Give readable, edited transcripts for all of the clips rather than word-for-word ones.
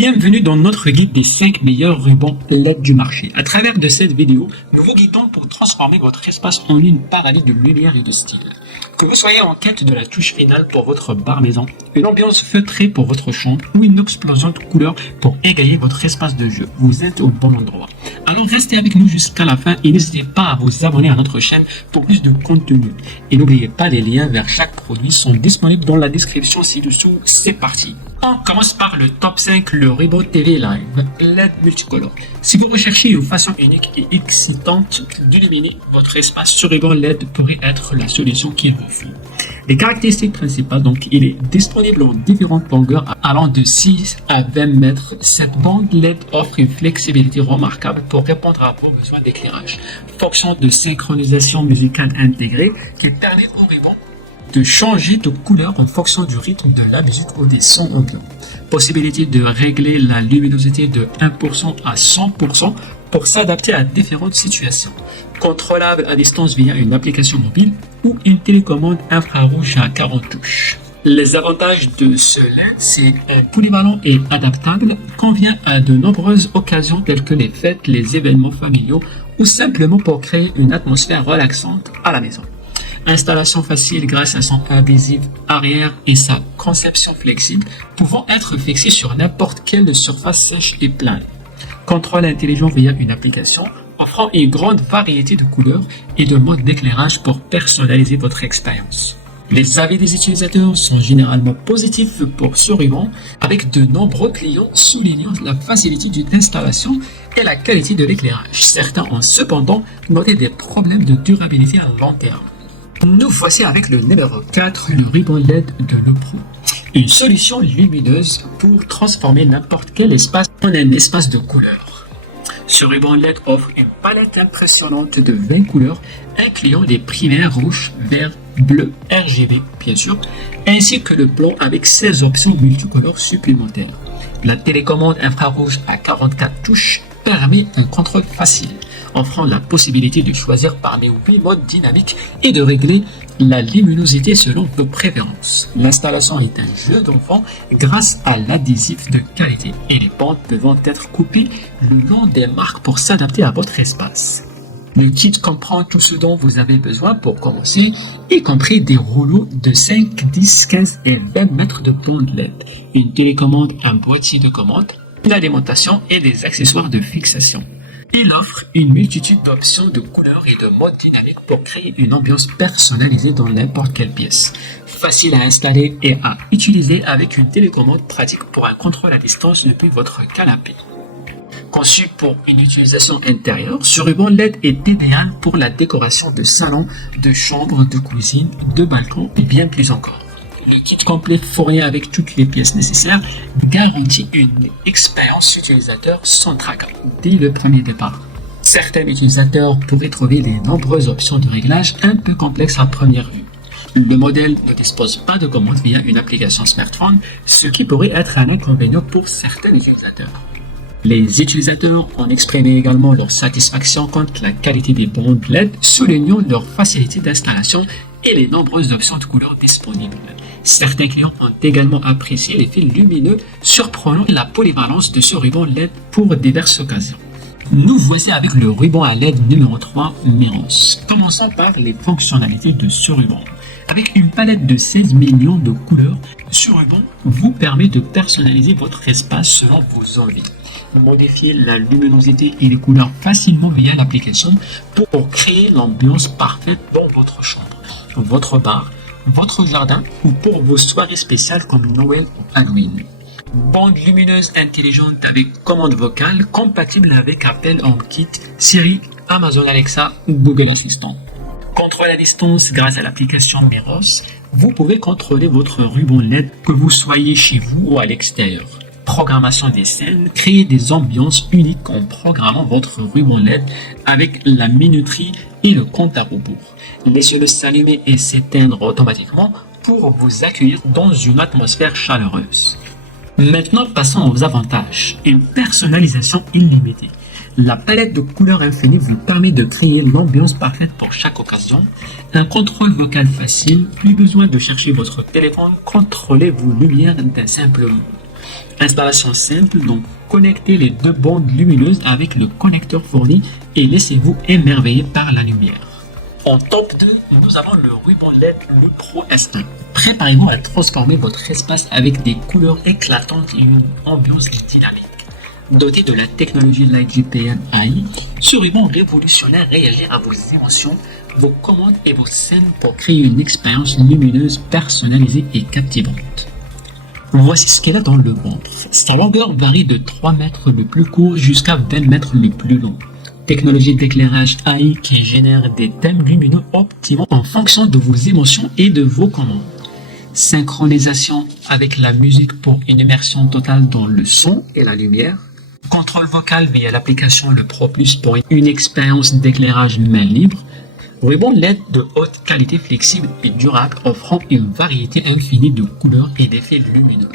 Bienvenue dans notre guide des 5 meilleurs rubans LED du marché. À travers de cette vidéo, nous vous guidons pour transformer votre espace en une paradis de lumière et de style. Que vous soyez en quête de la touche finale pour votre bar maison, une ambiance feutrée pour votre chambre ou une explosion de couleurs pour égayer votre espace de jeu, vous êtes au bon endroit. Alors restez avec nous jusqu'à la fin et n'hésitez pas à vous abonner à notre chaîne pour plus de contenu. Et n'oubliez pas, les liens vers chaque produit sont disponibles dans la description ci-dessous. C'est parti. On commence par le top 5, le Ribbon TV Live LED multicolore. Si vous recherchez une façon unique et excitante d'illuminer votre espace, ce ruban LED pourrait être la solution qu'il vous faut. Les caractéristiques principales, donc, il est disponible en différentes longueurs allant de 6 à 20 mètres. Cette bande LED offre une flexibilité remarquable pour répondre à vos besoins d'éclairage. Fonction de synchronisation musicale intégrée qui permet au ruban de changer de couleur en fonction du rythme de la musique ou des sons ambiants. Possibilité de régler la luminosité de 1% à 100% pour s'adapter à différentes situations. Contrôlable à distance via une application mobile ou une télécommande infrarouge à 40 touches. Les avantages de ce LED, c'est polyvalent et adaptable, convient à de nombreuses occasions telles que les fêtes, les événements familiaux ou simplement pour créer une atmosphère relaxante à la maison. Installation facile grâce à son adhésif arrière et sa conception flexible, pouvant être fixé sur n'importe quelle surface sèche et plane. Contrôle intelligent via une application, offrant une grande variété de couleurs et de modes d'éclairage pour personnaliser votre expérience. Les avis des utilisateurs sont généralement positifs pour ce ruban, avec de nombreux clients soulignant la facilité d'installation et la qualité de l'éclairage. Certains ont cependant noté des problèmes de durabilité à long terme. Nous voici avec le numéro 4, le ruban LED de Lepro. Une solution lumineuse pour transformer n'importe quel espace en un espace de couleurs. Ce ruban LED offre une palette impressionnante de 20 couleurs, incluant les primaires rouges, verts, bleus, RGB bien sûr, ainsi que le blanc avec 16 options multicolores supplémentaires. La télécommande infrarouge à 44 touches permet un contrôle facile, offrant la possibilité de choisir parmi 8 modes dynamiques et de régler la luminosité selon vos préférences. L'installation est un jeu d'enfant grâce à l'adhésif de qualité et les bandes peuvent être coupées le long des marques pour s'adapter à votre espace. Le kit comprend tout ce dont vous avez besoin pour commencer, y compris des rouleaux de 5, 10, 15 et 20 mètres de bande LED, une télécommande, un boîtier de commande, l'alimentation et des accessoires de fixation. Il offre une multitude d'options de couleurs et de modes dynamiques pour créer une ambiance personnalisée dans n'importe quelle pièce. Facile à installer et à utiliser avec une télécommande pratique pour un contrôle à distance depuis votre canapé. Conçu pour une utilisation intérieure, ce ruban LED est idéal pour la décoration de salon, de chambre, de cuisine, de balcon et bien plus encore. Le kit complet fourni avec toutes les pièces nécessaires garantit une expérience utilisateur sans tracas dès le premier départ. Certains utilisateurs pourraient trouver les nombreuses options de réglage un peu complexes à première vue. Le modèle ne dispose pas de commande via une application smartphone, ce qui pourrait être un inconvénient pour certains utilisateurs. Les utilisateurs ont exprimé également leur satisfaction quant à la qualité des bandes LED, soulignant leur facilité d'installation et les nombreuses options de couleurs disponibles. Certains clients ont également apprécié les fils lumineux surprenant la polyvalence de ce ruban LED pour diverses occasions. Nous voici avec le ruban à LED numéro 3, Meros. Commençons par les fonctionnalités de ce ruban. Avec une palette de 16 millions de couleurs, ce ruban vous permet de personnaliser votre espace selon vos envies. Modifier la luminosité et les couleurs facilement via l'application pour créer l'ambiance parfaite dans votre chambre, votre bar, votre jardin ou pour vos soirées spéciales comme Noël ou Halloween. Bande lumineuse intelligente avec commande vocale compatible avec Apple HomeKit, Siri, Amazon Alexa ou Google Assistant. Contrôle à distance grâce à l'application Meros, vous pouvez contrôler votre ruban LED que vous soyez chez vous ou à l'extérieur. Programmation des scènes, créer des ambiances uniques en programmant votre ruban LED avec la minuterie et le compte à rebours. Laissez-le s'allumer et s'éteindre automatiquement pour vous accueillir dans une atmosphère chaleureuse. Maintenant, passons aux avantages. Une personnalisation illimitée. La palette de couleurs infinie vous permet de créer l'ambiance parfaite pour chaque occasion. Un contrôle vocal facile, plus besoin de chercher votre téléphone, contrôlez vos lumières d'un simple mot. Installation simple, donc connectez les deux bandes lumineuses avec le connecteur fourni et laissez-vous émerveiller par la lumière. En top 2, nous avons le ruban LED Le Pro S1. Préparez-vous à transformer votre espace avec des couleurs éclatantes et une ambiance dynamique. Doté de la technologie Light GPM AI, ce ruban révolutionnaire réagit à vos émotions, vos commandes et vos scènes pour créer une expérience lumineuse, personnalisée et captivante. Voici ce qu'elle a dans le ventre. Sa longueur varie de 3 mètres le plus court jusqu'à 20 mètres le plus long. Technologie d'éclairage AI qui génère des thèmes lumineux optimaux en fonction de vos émotions et de vos commandes. Synchronisation avec la musique pour une immersion totale dans le son et la lumière. Contrôle vocal via l'application Le Pro Plus pour une expérience d'éclairage main libre. Ruban LED de haute qualité flexible et durable offrant une variété infinie de couleurs et d'effets lumineux.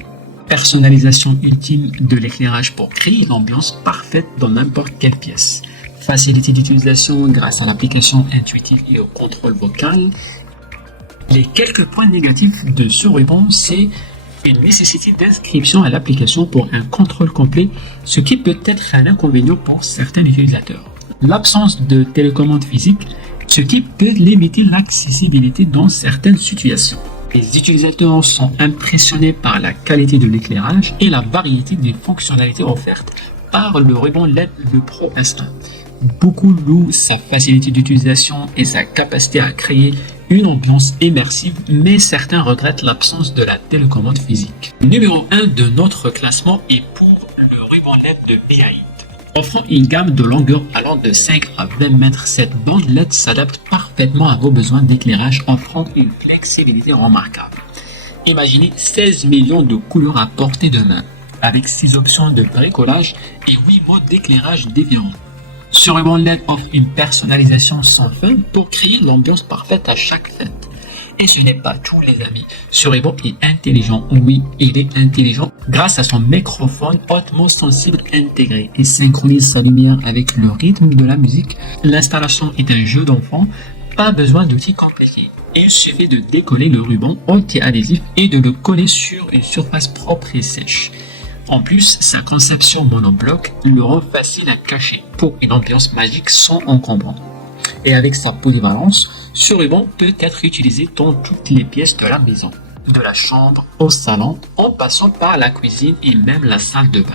Personnalisation ultime de l'éclairage pour créer l'ambiance parfaite dans n'importe quelle pièce. Facilité d'utilisation grâce à l'application intuitive et au contrôle vocal. Les quelques points négatifs de ce ruban, c'est une nécessité d'inscription à l'application pour un contrôle complet, ce qui peut être un inconvénient pour certains utilisateurs. L'absence de télécommande physique, ce qui peut limiter l'accessibilité dans certaines situations. Les utilisateurs sont impressionnés par la qualité de l'éclairage et la variété des fonctionnalités offertes par le ruban LED Le Pro S1. Beaucoup louent sa facilité d'utilisation et sa capacité à créer une ambiance immersive, mais certains regrettent l'absence de la télécommande physique. Numéro 1 de notre classement est pour le ruban LED de Behait. Offrant une gamme de longueur allant de 5 à 20 mètres, cette bande LED s'adapte parfaitement à vos besoins d'éclairage, offrant une flexibilité remarquable. Imaginez 16 millions de couleurs à portée de main, avec 6 options de bricolage et 8 modes d'éclairage différents. Ce ruban LED offre une personnalisation sans fin pour créer l'ambiance parfaite à chaque fête. Et ce n'est pas tout les amis, ce ruban est intelligent, oui, il est intelligent grâce à son microphone hautement sensible intégré et synchronise sa lumière avec le rythme de la musique. L'installation est un jeu d'enfant, pas besoin d'outils compliqués. Il suffit de décoller le ruban anti-adhésif et de le coller sur une surface propre et sèche. En plus, sa conception monobloc le rend facile à cacher pour une ambiance magique sans encombrant. Et avec sa polyvalence, ce ruban peut être utilisé dans toutes les pièces de la maison, de la chambre au salon, en passant par la cuisine et même la salle de bain.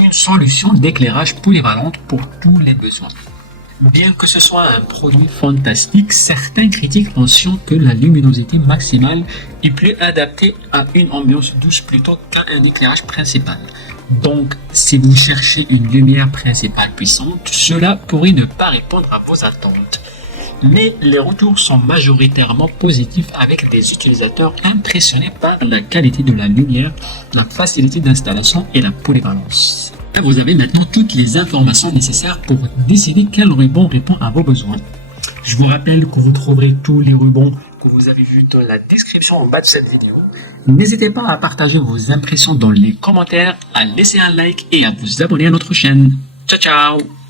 Une solution d'éclairage polyvalente pour tous les besoins. Bien que ce soit un produit fantastique, certains critiques mentionnent que la luminosité maximale est plus adaptée à une ambiance douce plutôt qu'à un éclairage principal. Donc, si vous cherchez une lumière principale puissante, cela pourrait ne pas répondre à vos attentes. Mais les retours sont majoritairement positifs avec des utilisateurs impressionnés par la qualité de la lumière, la facilité d'installation et la polyvalence. Vous avez maintenant toutes les informations nécessaires pour décider quel ruban répond à vos besoins. Je vous rappelle que vous trouverez tous les rubans que vous avez vus dans la description en bas de cette vidéo. N'hésitez pas à partager vos impressions dans les commentaires, à laisser un like et à vous abonner à notre chaîne. Ciao ciao!